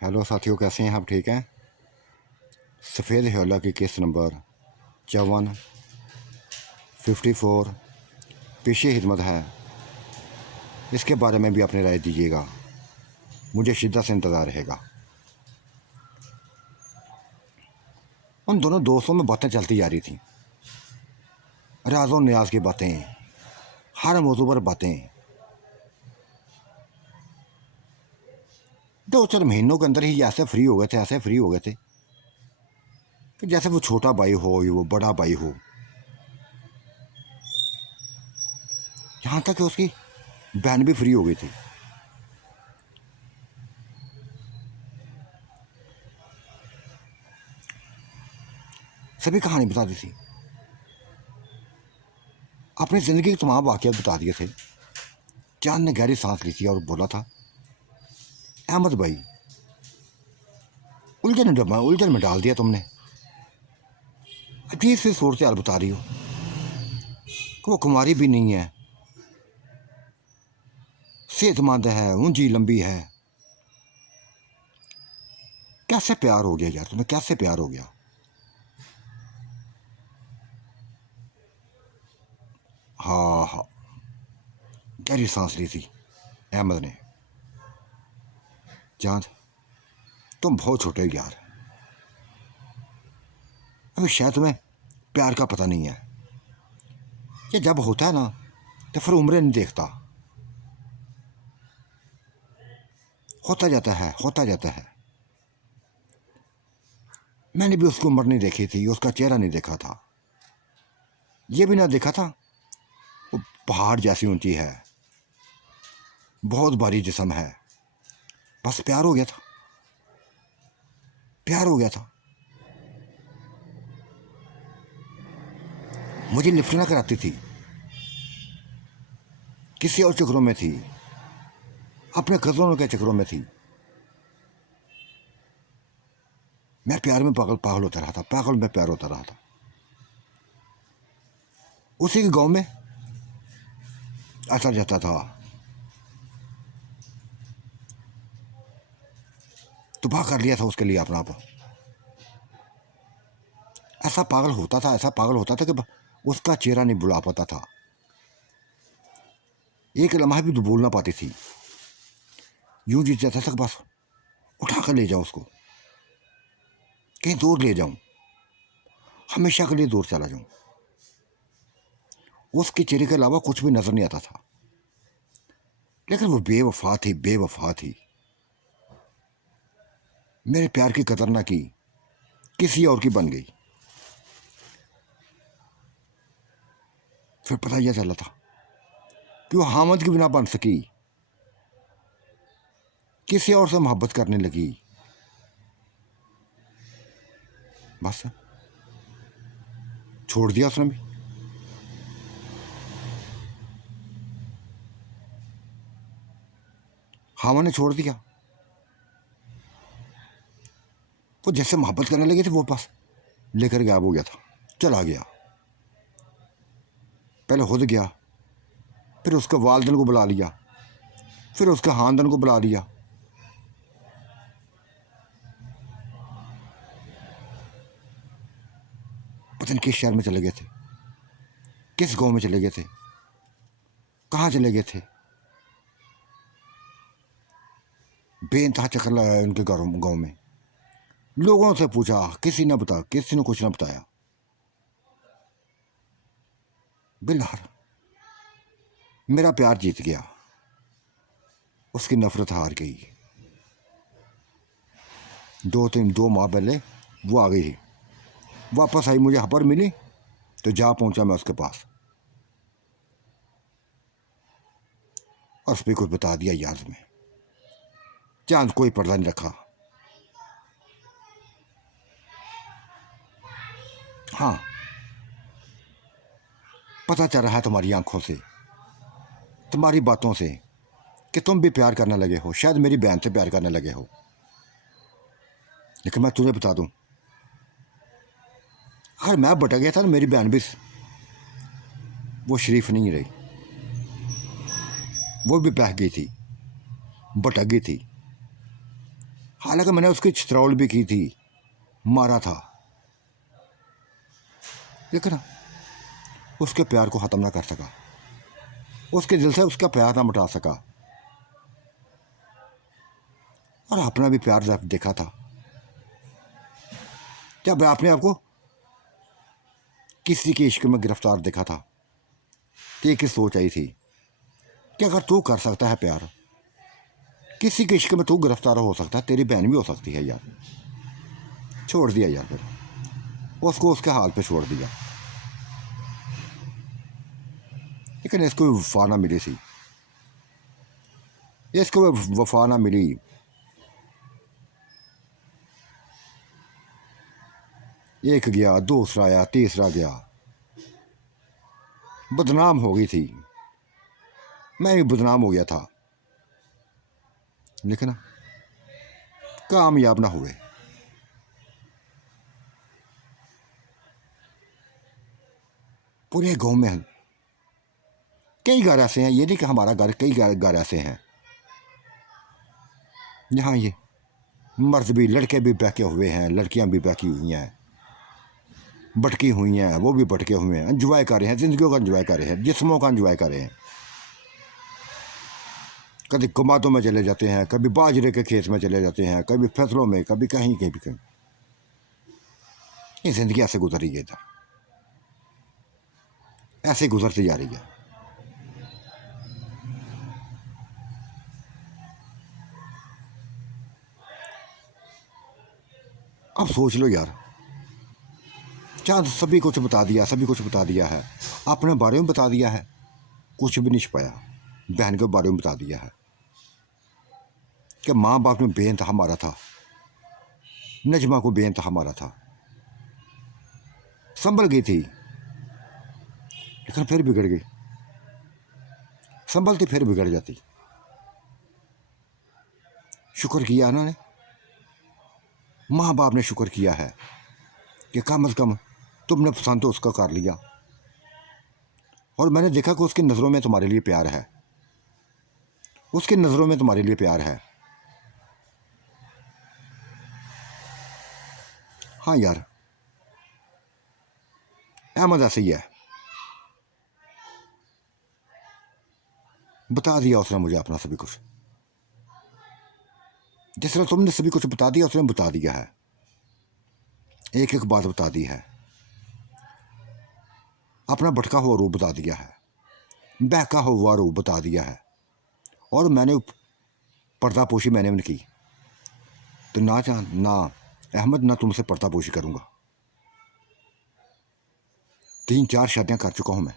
Hello साथियों, कैसे हैं आप? ठीक हैं। सफ़ेद हौला की किस्त नंबर 5454 पेशे खिदमत है। इसके बारे में भी अपनी राय दीजिएगा, मुझे शिद्दत से इंतज़ार रहेगा। उन दोनों दोस्तों में बातें चलती जा रही थीं, राज़ और न्याज की बातें, हर मौजू पर बातें। 2-4 महीनों के अंदर ही ऐसे फ्री हो गए थे कि जैसे वो छोटा भाई हो या वो बड़ा भाई हो। यहाँ तक कि उसकी बहन भी फ्री हो गई थी। सभी कहानी बता दी थी, अपनी ज़िंदगी के तमाम वाक़यात बता दिए थे। चांद ने गहरी सांस ली थी और बोला था, अहमद भाई, उलझन में डाल दिया तुमने। अजीब सी सूरत हाल बता रही हो कि वो कुमारी भी नहीं है, सेहतमंद है, ऊंची लंबी है। कैसे प्यार हो गया यार तुम्हें, कैसे प्यार हो गया? हाँ हाँ, गहरी सांस ली थी अहमद ने। चांद, तुम बहुत छोटे हो यार, अभी शायद तुम्हें प्यार का पता नहीं है। ये जब होता है ना तो फिर उम्र नहीं देखता, होता जाता है, होता जाता है। मैंने भी उसकी उम्र नहीं देखी थी, उसका चेहरा नहीं देखा था, ये भी ना देखा था वो पहाड़ जैसी ऊंची है, बहुत भारी जिस्म है। बस प्यार हो गया था, प्यार हो गया था। मुझे लिफ्ट ना कराती थी, किसी और चक्रों में थी, अपने कजनों के चक्रों में थी। मैं प्यार में पागल पागल होता रहा था, पागल में प्यार होता रहा था। उसी के गांव में आता जाता था, तबाह कर लिया था उसके लिए अपना आप। ऐसा पागल होता था, ऐसा पागल होता था कि उसका चेहरा नहीं बुला पाता था, एक लम्हा भी तो बोल ना पाती थी। यूं जी चाहता था कि बस उठा कर ले जाऊं उसको, कहीं दूर ले जाऊं, हमेशा के लिए दूर चला जाऊं। उसके चेहरे के अलावा कुछ भी नजर नहीं आता था, लेकिन वो बेवफा थी, बेवफा थी। मेरे प्यार की कदर ना की, किसी और की बन गई। फिर पता यह चला था कि वो हामद की बिना बन सकी, किसी और से मोहब्बत करने लगी। बस छोड़ दिया उसने भी। हामद ने छोड़ दिया। वो जैसे मोहब्बत करने लगी थी वो बस लेकर गायब हो गया था, चला गया। पहले खुद गया, फिर उसके वालिदैन को बुला लिया, फिर उसके खानदान को बुला लिया। पता नहीं किस शहर में चले गए थे, किस गांव में चले गए थे, कहाँ चले गए थे। बेइंतहा चक्कर लगाया उनके गाँव में। लोगों से पूछा, किसी ने बता, किसी ने कुछ ना बताया। बिलहर मेरा प्यार जीत गया, उसकी नफरत हार गई। 2 माह पहले वो आ गई थी, वापस आई, मुझे खबर मिली तो जा पहुंचा मैं उसके पास, और उस पर कुछ बता दिया यार में। चांद कोई पर्दा नहीं रखा। हाँ, पता चल रहा है तुम्हारी आंखों से, तुम्हारी बातों से कि तुम भी प्यार करने लगे हो, शायद मेरी बहन से प्यार करने लगे हो। लेकिन मैं तुझे बता दूं, अगर मैं भटक गया था तो मेरी बहन भी वो शरीफ नहीं रही, वो भी बह गई थी, भटक गई थी। हालांकि मैंने उसकी छित्रौल भी की थी, मारा था, लेकिन उसके प्यार को ख़त्म ना कर सका, उसके दिल से उसका प्यार ना मिटा सका। और अपना भी प्यार जब देखा था, जब आपने आपको किसी के इश्क में गिरफ्तार देखा था, तो एक ही सोच आई थी कि अगर तू कर सकता है प्यार, किसी के इश्क में तू गिरफ्तार हो सकता है, तेरी बहन भी हो सकती है यार। छोड़ दिया यार, फिर उसको उसके हाल पे छोड़ दिया। लेकिन इसको वफा ना मिली सी, इसको वफा ना मिली। एक गया, दूसरा आया, तीसरा गया, बदनाम हो गई थी, मैं भी बदनाम हो गया था, लेकिन कामयाब ना हुए। पूरे गांव में कई घर ऐसे हैं, ये नहीं कि हमारा घर, कई घर ऐसे हैं जहाँ ये मर्द भी, लड़के भी बहके हुए हैं, लड़कियां भी बहकी हुई हैं, भटकी हुई हैं, वो भी भटके हुए हैं, एंजॉय कर रहे हैं, जिंदगियों का एंजॉय कर रहे हैं, जिस्मों का एंजॉय कर रहे हैं। कभी कमातों में चले जाते हैं, कभी बाजरे के खेत में चले जाते हैं, कभी फसलों में, कभी कहीं कहीं कहीं। ये जिंदगी ऐसे गुजर रही है, इधर ऐसे गुजरती जा रही है। अब सोच लो यार, चांद सभी कुछ बता दिया, सभी कुछ बता दिया है, अपने बारे में बता दिया है, कुछ भी नहीं छुपाया। बहन के बारे में बता दिया है कि माँ बाप में बेइंतहा मारा था, नजमा को बेइंतहा मारा था, संभल गई थी, लेकिन फिर बिगड़ गई, संभलती फिर बिगड़ जाती। शुक्र किया उन्होंने, माँ बाप ने शुक्र किया है कि कम अज़ कम तुमने पसंद तो उसका कर लिया, और मैंने देखा कि उसकी नज़रों में तुम्हारे लिए प्यार है, उसकी नज़रों में तुम्हारे लिए प्यार है। हाँ यार, अहमद ऐसे ही है, बता दिया उसने मुझे अपना सभी कुछ, जिस तरह तुमने सभी कुछ बता दिया उसने बता दिया है, एक एक बात बता दी है, अपना भटका हुआ रूप बता दिया है, बहका हुआ रूप बता दिया है। और मैंने पर्दापोशी मैंने भी की, तो ना चांद ना अहमद, ना तुमसे पर्दापोशी करूँगा। 3-4 शादियाँ कर चुका हूँ मैं।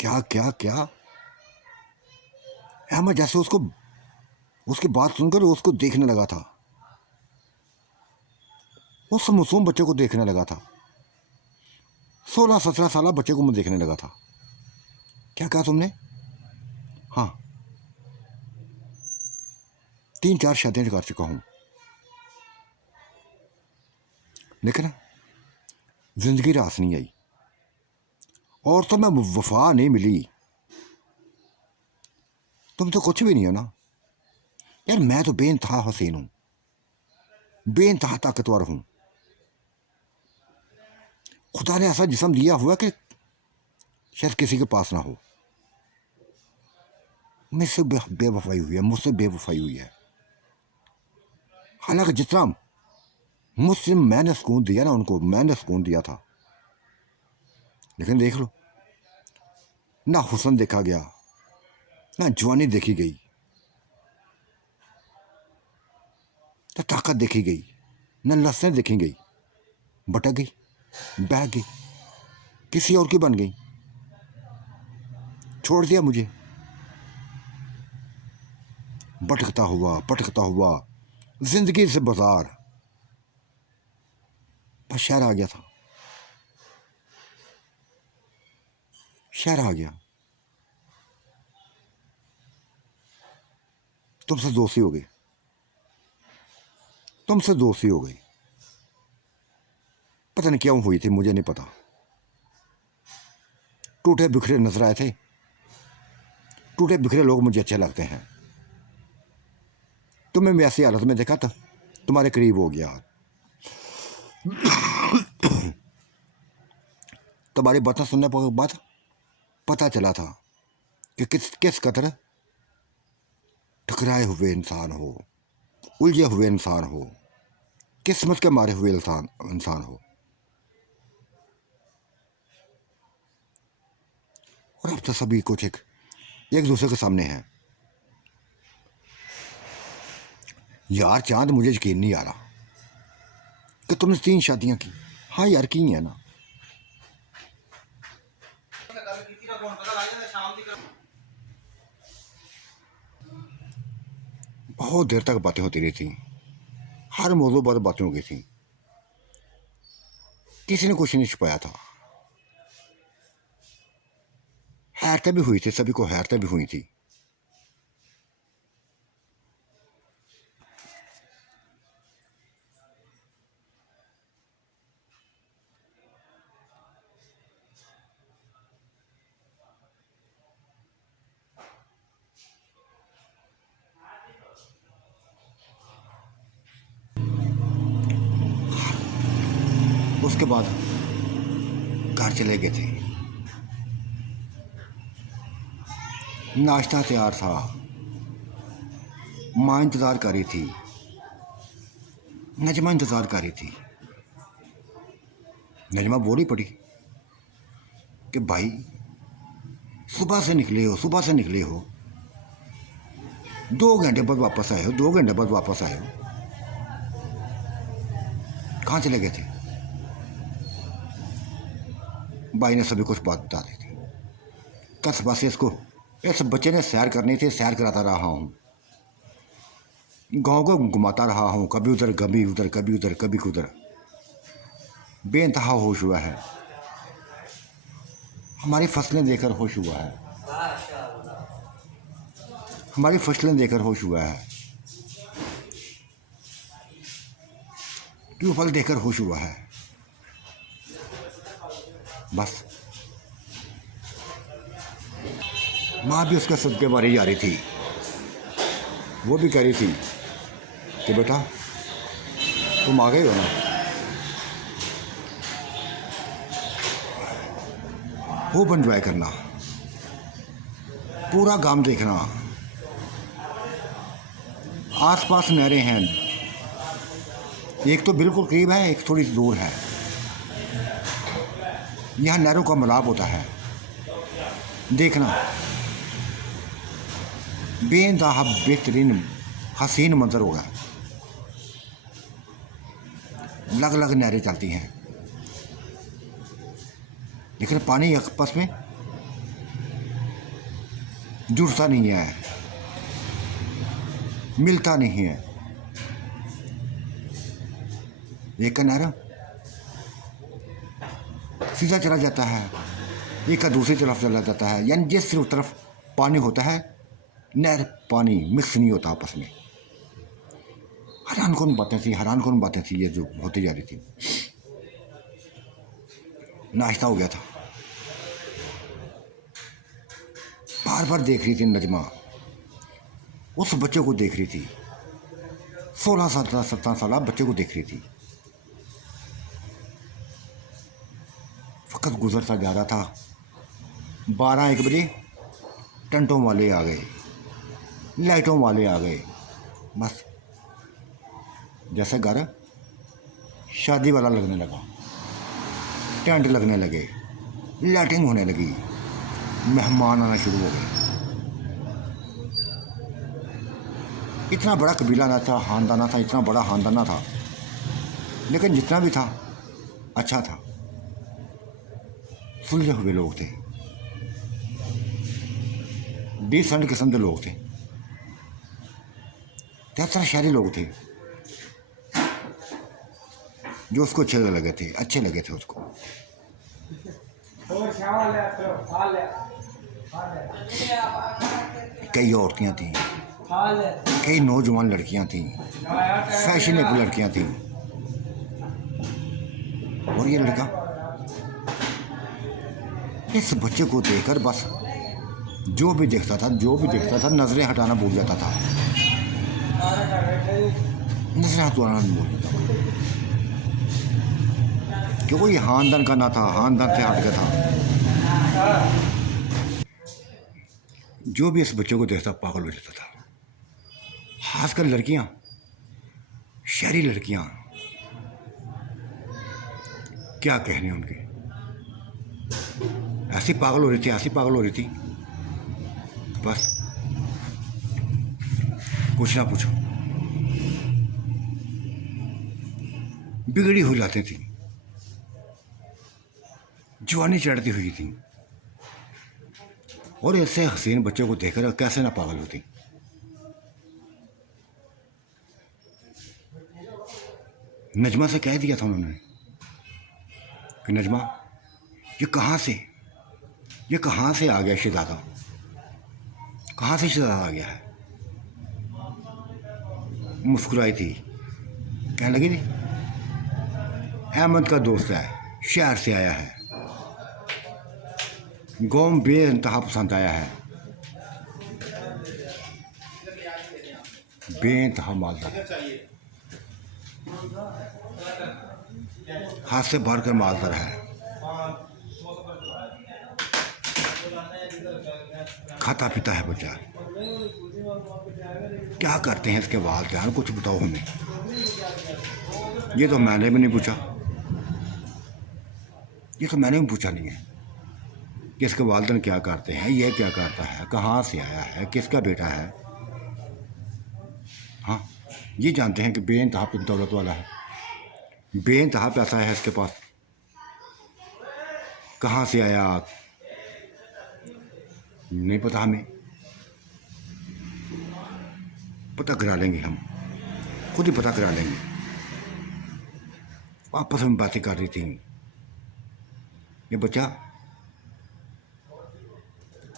क्या क्या क्या, अहमद जैसे उसको, उसकी बात सुनकर उसको देखने लगा था, उस मासूम बच्चे को देखने लगा था, 16-17 साल बच्चे को मैं देखने लगा था। क्या कहा तुमने? हाँ, 3-4 शादियाँ कर चुका हूँ, लेकिन जिंदगी रास नहीं आई, और तो मैं वफा नहीं मिली, तुम तो कुछ भी नहीं हो ना यार। मैं तो बेइंतहा हसीन हूँ, बेइंतहा ताकतवर हूँ, खुदा ने ऐसा जिस्म दिया हुआ कि शायद किसी के पास ना हो। मुझसे बेवफाई हुई है, मुझसे बेवफाई हुई है। हालांकि जितना मुझसे मैंने सुकून दिया ना उनको, मैंने सुकून दिया था, लेकिन देख लो, ना हुस्न देखा गया, ना जवानी देखी गई, ना ताकत देखी गई, ना लस्सें देखी गई, भटक गई, बह गई, किसी और की बन गई, छोड़ दिया मुझे, भटकता हुआ जिंदगी से बाजार, बस शहर आ गया था, शहर आ गया, तुमसे दोस्ती हो गई, तुमसे दोस्ती हो गई, पता नहीं क्यों हुई थी, मुझे नहीं पता। टूटे बिखरे नजर आए थे, टूटे बिखरे लोग मुझे अच्छे लगते हैं, तुम्हें मैं ऐसी हालत में देखा था, तुम्हारे करीब हो गया। तुम्हारी बातें सुनने के बाद पता चला था कि किस किस कदर ठकराए हुए इंसान हो, उलझे हुए इंसान हो, किस्मत के मारे हुए इंसान हो। और अब तो सभी कुछ एक दूसरे के सामने है। यार चांद, मुझे यकीन नहीं आ रहा कि तुमने 3 शादियां की। हाँ यार, की है ना। बहुत देर तक बातें होती रही थी, हर मौजू पर बातें हो गई थी, किसी ने कुछ नहीं छुपाया था। हैरतें भी हुई थी, सभी को हैरतें भी हुई थी। उसके बाद घर चले गए थे। नाश्ता तैयार था, माँ इंतज़ार कर रही थी, नजमा इंतज़ार कर रही थी। नजमा बोली पड़ी कि भाई सुबह से निकले हो, सुबह से निकले हो, 2 घंटे बाद वापस आए हो, 2 घंटे बाद वापस आए हो, कहाँ चले गए थे? भाई ने सभी कुछ बात बता दी थी। कल सुबह से इस बच्चे ने सैर करनी थी, सैर कराता रहा हूँ, गाँव को घुमाता रहा हूँ, कभी उधर कभी उधर, कभी उधर कभी उधर, बेइंतहा होश हुआ है। हमारी फसलें देखकर होश हुआ है, हमारी फसलें देखकर होश हुआ है, ट्यूबवेल देखकर होश हुआ है। बस माँ भी उसके सदके बारे जा रही थी। वो भी कह रही थी कि बेटा तुम आ गए हो ना, खूब एंजॉय करना, पूरा गांव देखना, आसपास नहरें हैं, एक तो बिल्कुल करीब है, एक थोड़ी दूर है। यहाँ नहरों का मिलाप होता है, देखना, बेइंतहा बेहतरीन हसीन मंजर होगा। लग लग नहरें चलती हैं, लेकिन पानी आपस में जुड़ता नहीं है, मिलता नहीं है। एक का नहर सीधा चला जाता है, एक का दूसरी तरफ चला जाता है, यानी जिस तरफ पानी होता है, नहर पानी मिक्स नहीं होता आपस में। हैरान कौन बातें थी, हैरान कौन बातें थी ये जो होती जा रही थी। नाश्ता हो गया था, बार बार देख रही थी नजमा, उस बच्चे को देख रही थी, 16-17 साल बच्चे को देख रही थी। वक्त गुजरता जा रहा था, 12-1 बजे टंटों वाले आ गए, लाइटों वाले आ गए। बस जैसे घर शादी वाला लगने लगा, टेंट लगने लगे, लाइटिंग होने लगी, मेहमान आना शुरू हो गए। इतना बड़ा कबीला ना था, खानदाना था, इतना बड़ा खानदाना था, लेकिन जितना भी था अच्छा था। सुलझे हुए लोग थे, डिसेंट किस्म के लोग थे, ज़्यादातर शहरी लोग थे जो उसको अच्छे लगे थे, अच्छे लगे थे उसको। कई औरतें थीं, कई नौजवान लड़कियां थीं, फैशनेबल लड़कियां थीं, और ये लड़का इस बच्चे को देखकर बस जो भी देखता था नजरें हटाना भूल जाता था। नजर तो आनंद बोल देता क्योंकि ये खानदान का ना था, खानदान से हट गया था। जो भी इस बच्चे को देखता पागल हो जाता था। खासकर लड़कियां, शहरी लड़कियां, क्या कहने उनके, ऐसी पागल हो रही थी, ऐसी पागल हो रही थी, बस कुछ ना पूछो। बिगड़ी हो जाती थी, जवानी चढ़ती हुई थी, और ऐसे हसीन बच्चों को देखकर कैसे ना पागल होती। नजमा से कह दिया था उन्होंने कि नजमा ये कहाँ से आ गया शहजादा, कहाँ से शहजादा आ गया है। मुस्कुराई थी, कहने लगी थी अहमद का दोस्त है, शहर से आया है, गाँव बेइंतहा पसंद आया है, बेइंतहा मालदार है, हाथ से भर कर मालदार है, खाता पीता है बच्चा। क्या करते हैं इसके वालिदैन, कुछ बताओ हमें। ये तो मैंने भी नहीं पूछा, ये तो मैंने भी पूछा नहीं है कि इसके वालिदैन क्या करते हैं, ये क्या करता है, कहाँ से आया है, किसका बेटा है। हाँ, ये जानते हैं कि बेइंतहा दौलत वाला है, बेइंतहा पैसा है इसके पास। कहाँ से आया नहीं पता हमें, पता करा लेंगे, हम खुद ही पता करा लेंगे। आपस में बातें कर रही थी। ये बच्चा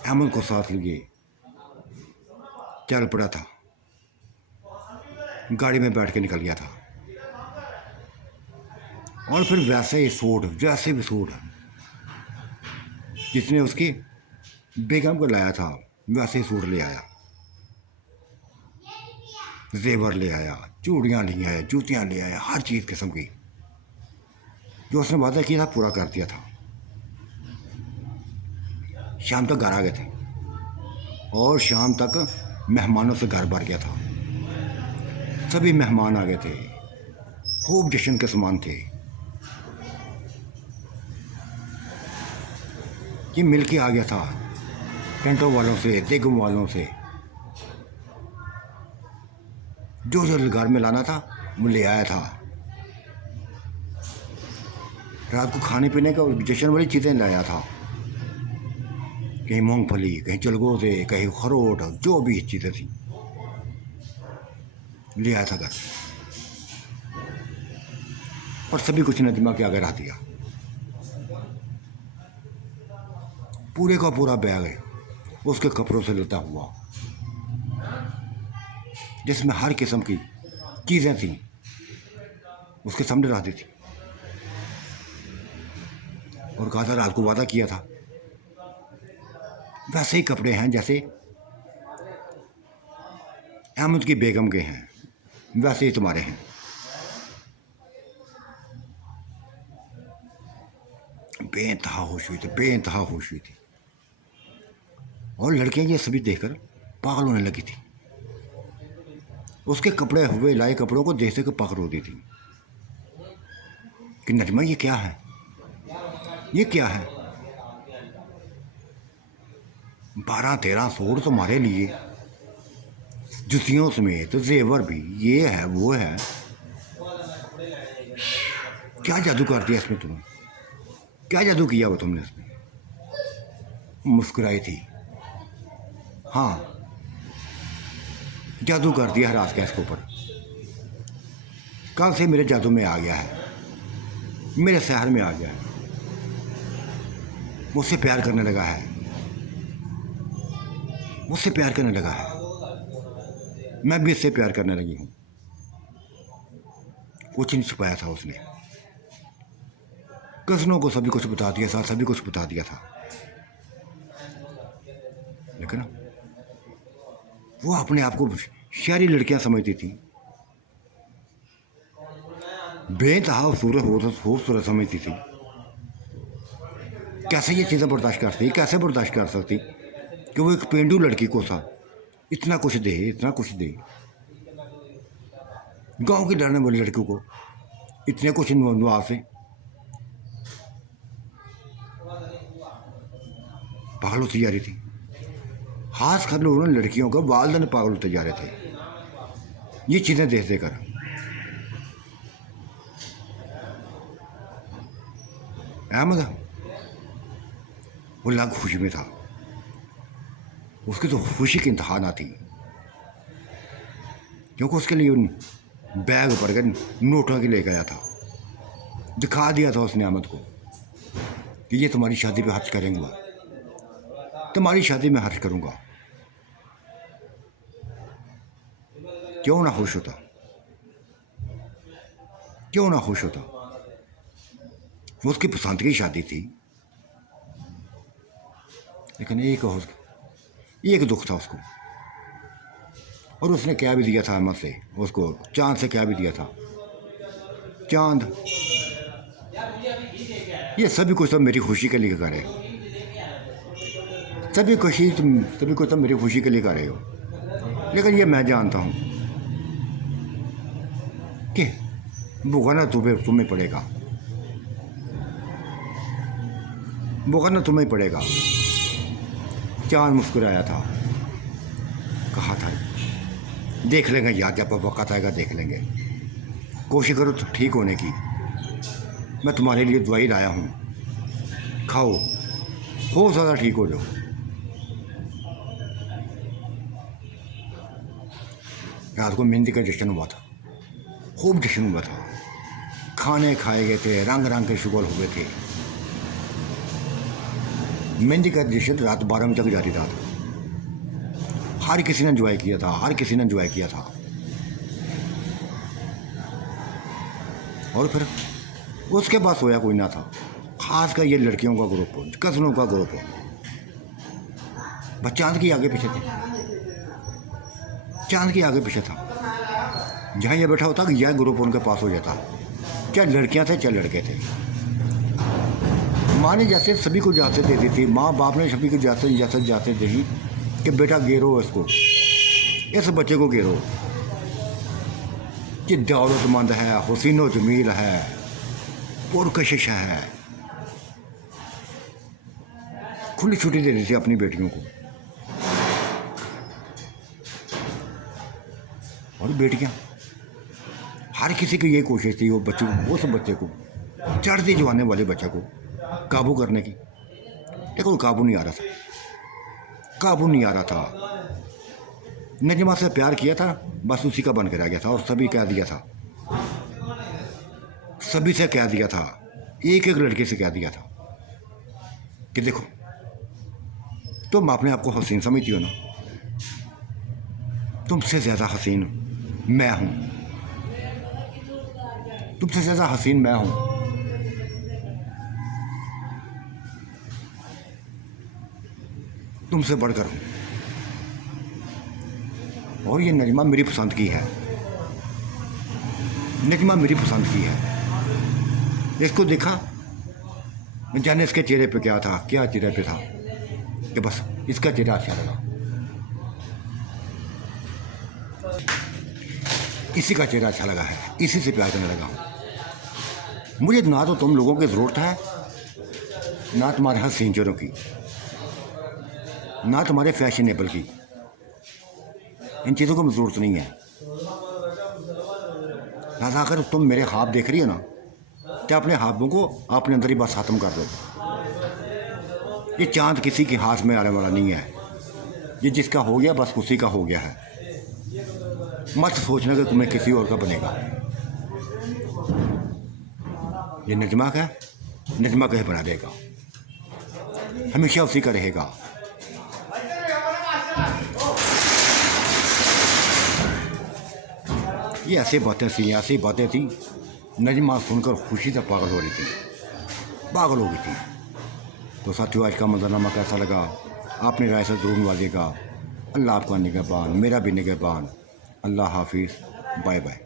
अहमद को साथ लिए चल पड़ा था, गाड़ी में बैठ के निकल गया था, और फिर वैसे भी सूट जिसने उसकी बेगम को लाया था वैसे ही सूट ले आया, जेवर ले आया, चूड़ियाँ ले आया, जूतियाँ ले आया, हर चीज़ किस्म की जो उसने वादा किया था पूरा कर दिया था। शाम तक घर आ गए थे, और शाम तक मेहमानों से घर भर गया था। सभी मेहमान आ गए थे, खूब जश्न के समान थे। ये मिल के आ गया था टेंटों वालों से, देगम वालों से, जो घर में लाना था वो ले आया था। रात को खाने पीने का जश्न वाली चीज़ें लाया था, कहीं मूंगफली, कहीं चलगोजे, कहीं खरोट, जो भी चीज़ें थी ले आया था घर, और सभी कुछ ने दिमाग के आगे रख दिया। पूरे का पूरा बैग है उसके कपड़ों से लेता हुआ, जिसमें हर किस्म की चीज़ें थी उसके सामने रख दी थी, और कहा था रात को वादा किया था वैसे ही कपड़े हैं जैसे अहमद की बेगम के हैं, वैसे ही तुम्हारे हैं। बेइंतहा होश हुई थी, बेइंतहा होश हुई थी, और लड़कियां ये सभी देखकर पागल होने लगी थी। उसके कपड़े हुए लाए कपड़ों को देखते के पागल होती थी कि नजमा ये क्या है, ये क्या है। 12-13 सूट तुम्हारे लिए, जुतियों समेत, जेवर भी, ये है वो है, क्या जादू कर दिया इसमें तुमने, क्या जादू किया वो तुमने इसमें। मुस्कुराई थी, हाँ जादू कर दिया है रात के इसके ऊपर, कल से मेरे जादू में आ गया है, मेरे शहर में आ गया है, मुझसे प्यार करने लगा है, मुझसे प्यार करने लगा है, मैं भी इससे प्यार करने लगी हूँ। कुछ नहीं छुपाया था उसने, कज़नों को सभी कुछ बता दिया था, सभी कुछ बता दिया था, लेकिन वो अपने आप को शहरी लड़कियां समझती थी, बेतहा खूबसूरत समझती थी। कैसे ये चीज़ें बर्दाश्त करती, कैसे बर्दाश्त कर सकती कि वो एक पेंडू लड़की को सा इतना कुछ दे, इतना कुछ दे। गांव की लड़ने वाली लड़कियों को इतने कुछ नवासे पागल होती जा रही थी। खास कर लोगों ने लड़कियों का वालदन पागल होते जा रहे थे ये चीज़ें देख देकर। अहमद वो लाख खुशी में था, उसकी तो खुशी की इंतहा ना थी, क्योंकि उसके लिए बैग भर कर नोटों के लेकर आया था। दिखा दिया था उसने अहमद को कि ये तुम्हारी शादी पे खर्च करेंगे, तुम्हारी शादी में खर्च करूँगा। क्यों ना खुश होता, क्यों ना खुश होता। वो उसकी पसंद की शादी थी, लेकिन एक दुख था उसको। और उसने क्या भी दिया था अहमद से, उसको चांद से क्या भी दिया था। चांद ये सभी कुछ तो मेरी खुशी के लिए कर रहे हो, सभी कुछ तो मेरी खुशी के लिए कर रहे हो, लेकिन ये मैं जानता हूँ कि भुगतना तुम्हें पड़ेगा, भुगतना तुम्हें पड़ेगा। चांद मुस्कुराया था, कहा था देख लेंगे यार, जब वक़्त आएगा देख लेंगे, कोशिश करो तो ठीक होने की। मैं तुम्हारे लिए दवाई लाया हूँ, खाओ, हो ज़्यादा ठीक हो जाओ। रात को मेहंदी का जश्न हुआ था, खूब जश्न हुआ था, खाने खाए गए थे, रंग रंग के शुगल हुए थे। मेहंदी का जश्न रात 12 बजे तक जारी रहा था। हर किसी ने एंजॉय किया था, हर किसी ने एंजॉय किया था। और फिर उसके बाद सोया कोई ना था, खासकर ये लड़कियों का ग्रुप, कज़नों का ग्रुप। बस चांद की आगे पीछे थे, चांद की आगे पीछे था। जहाँ ये बैठा होता कि यह ग्रुप उनके पास हो जाता, चाहे लड़कियाँ थे चाहे लड़के थे। माँ ने जैसे सभी को इजाज़त दे दी थी, माँ बाप ने सभी को इजाज़त दी थी कि बेटा गिरो इसको, इस बच्चे को गिरो, कि दौलतमंद है, हुसीनो जमील है, पुरकशिश है। खुली छुट्टी दे दी थी अपनी बेटियों को। और बेटियां, हर किसी की यही कोशिश थी वो बच्चे को, उस बच्चे को, चढ़ती जवाने वाले बच्चे को काबू करने की, लेकिन वो काबू नहीं आ रहा था, काबू नहीं आ रहा था। नजमा से प्यार किया था, बस उसी का बन के रह गया था। और सभी कह दिया था, सभी से कह दिया था, एक एक लड़के से कह दिया था कि देखो तुम अपने आप को हसीन समझती हो ना, तुमसे ज़्यादा हसीन मैं हूँ, तुमसे ज़्यादा हसीन मैं हूँ। तुमसे बढ़कर हूँ। और ये नजमा मेरी पसंद की है, नजमा मेरी पसंद की है। इसको देखा, जाने इसके चेहरे पे क्या था, क्या चेहरे पे था, कि बस इसका चेहरा अच्छा लगा, इसी का चेहरा अच्छा लगा है, इसी से प्यार करने लगा हूँ। मुझे ना तो तुम लोगों की ज़रूरत है, ना तुम्हारे हसीन चेहरों की, ना तुम्हारे फैशनेबल की, इन चीज़ों को ज़रूरत नहीं है। लिहाजा अगर तुम मेरे ख्वाब देख रही हो ना, तो अपने ख्वाबों को अपने अंदर ही बस ख़त्म कर दो। ये चांद किसी के हाथ में आने वाला नहीं है, ये जिसका हो गया बस उसी का हो गया है। मत सोचना कि तुम्हें किसी और का बनेगा। ये नजमा का ही बना देगा, हमेशा उसी का रहेगा। ये ऐसी बातें थी। नजमा सुनकर खुशी से पागल हो रही थी, पागल हो गई थी। तो साथियों, आज का मंजरनामा कैसा लगा, आपने राय से ज़रूर नवाजिएगा। अल्लाह आपका निगहबान, मेरा भी निगहबान। अल्लाह हाफिज़, बाय बाय।